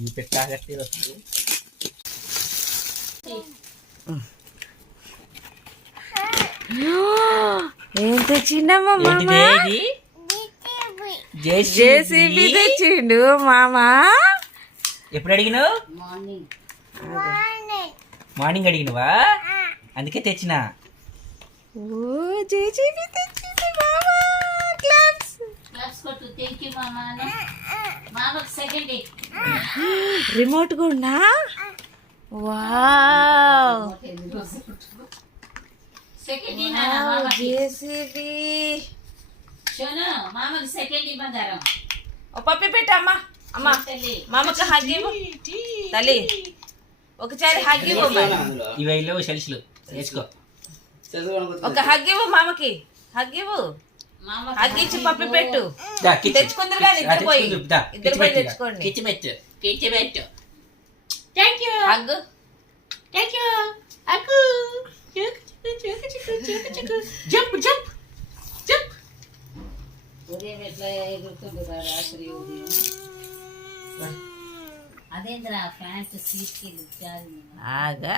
ఈ పెట్టాగట్టి వస్తుంది. ఏం తెచ్చిండమ్మా మామ? జేసీబీ తెచ్చిండు మామా. ఎప్పుడు అడిగినావు? మార్నింగ్ అడిగినవా? అందుకే తెచ్చిన. ఓ జేసీబీ తెచ్చిండు మామా. క్లాప్స్ కొట్టు. థ్యాంక్ యూ మామా. మామకు సెకండ్ రిమోట్ కూడా. Wow second JCB. షోను మామకు సెకండ్ బంగారం. ఓ పప్పి పెట్టమ్మా. అమ్మా మామకు హగ్ ఇవ్వు తల్లి. ఒకసారి హగ్ ఇవ్వు. ఇవైలో సెల్స్లు వేసుకో. ఒక హగ్ ఇవ్వు మామకి. హగ్ ఇవ్వు. హగ్ ఇచ్చి పప్పి పెట్టు. తెచ్చుకుందరు కానీ ఇద్దరు పోయి తెచ్చుకోండి. కిచ్చిమెట్టు. Thank you. Hug. Thank you. అక్కు. Jump jump jump. ఉదయం ఎట్లా ఎగురుతుంది రాత్రి ఉదయం. అదేంద్రా ప్యాంట్ సీట్కి ఆగా